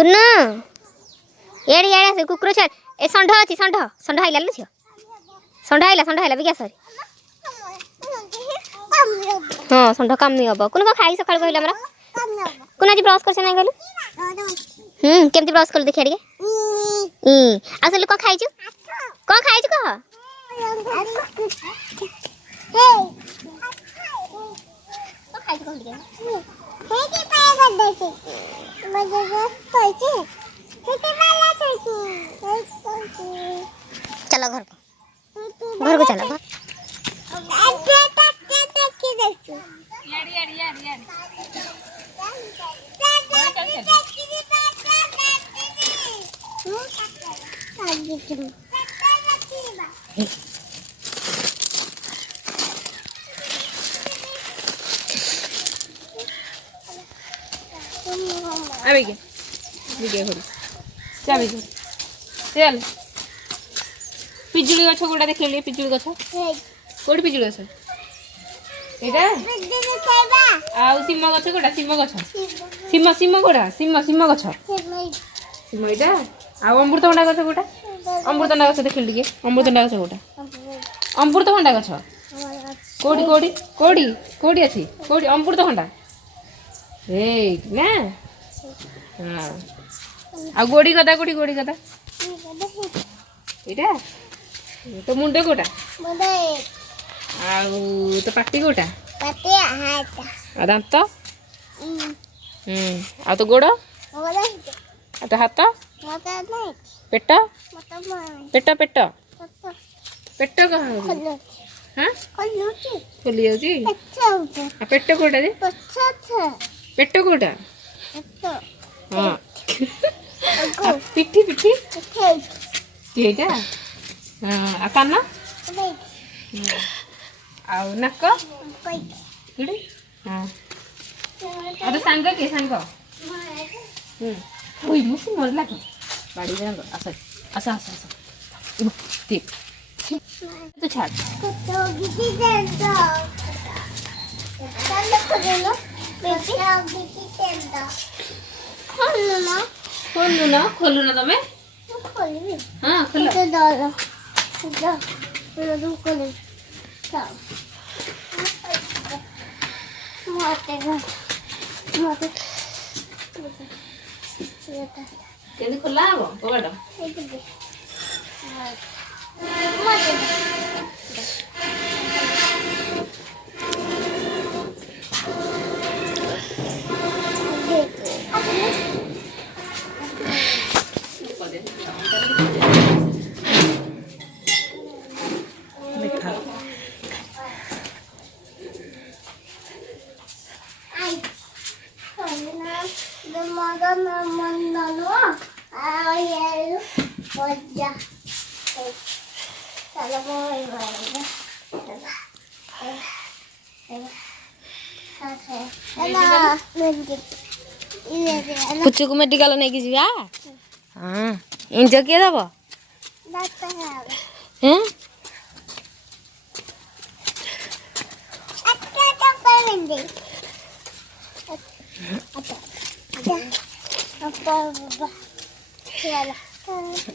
कुन्नु एड़ी एड़ी से कुकुर छाड़ ए संढ अछि संढ संढ आइला लो संढ आइला बिका सरी हां संढ कामनी हबो कुन को खाई सकाळ कहले हमरा कुन आज ब्रश करछ नै कहले केमती ब्रश कर देखिया रे असल को खाई छु कह खाई छु कह चलो घर को चलो अबे के वीडियो करी चल चल पिजुली गछ गोटा देखले पिजुली गछ कोडी पिजुली गछ एटा आउ सिम गछ गोटा सिम गछ सिम गोटा सिम गछ सिम एटा आउ अमृतभंडा गछ गोटा अमृतभंडा गछ देखले के अमृतभंडा गछ गोटा अमृतभंडा गछ कोडी कोडी कोडी कोडी अछि कोडी अमृतभंडा ए ना हां आ गोडी गदा एटा तो मुंडे कोटा आउ तो पाटी कोटा आ दांत आ तो गोड़ आ तो हाथ पेट पेट पेट पेट कहाँ हाँ खोली जाऊँगी आ पेट कोटा जे पेट कोटा हाँ पिठी पिठी एटा हाँ आ कान आउ नाक हाँ आ तो सांग के सांग ओई मुसी मोर लाग बाड़ी रंग आसा आसा आसा आसा देख तो छाड़ खोलू ना तमें हाँ खोलो केंदी खोला हबो कबाड़ पुच्चू को मेडिकल नहीं की जीवा हां इंजो के दबो हैं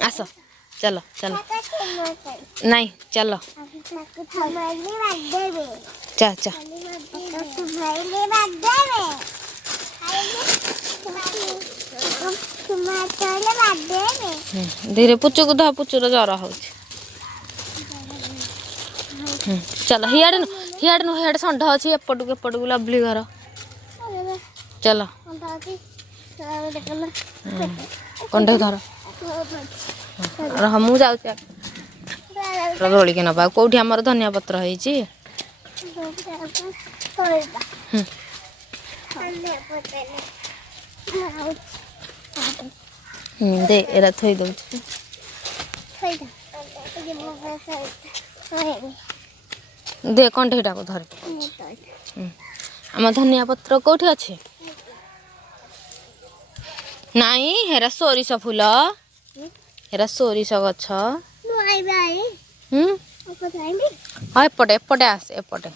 आसो चलो चलो नहीं चलो चा चा धीरे पुच्चू को धा पुच्चू रो जरा हो चलो हियाड नु हेड संढ अछि एपटू को लवली घर चलो कंढे धर हम जाऊँ रोली के नबा कौटी आमर धनिया पत्र है दे एरा थई दो दे कंठेटा को धर आम धनिया पत्र कौटी अच्छे नाई हेरा सोरिष फूल हेरा सोरिष गछ हाँ एपटे एपटे आस एपटे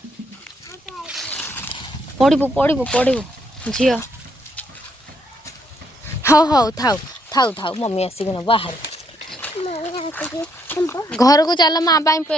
पढ़ू पढ़ू पढ़ू झील ହଉ ହଉ ଥାଉ ଥାଉ ଥାଉ ମମି ଆସିକି ନବ ବାହାରେ ଘରକୁ ଚାଲ ମା ପାଇଁ ପେ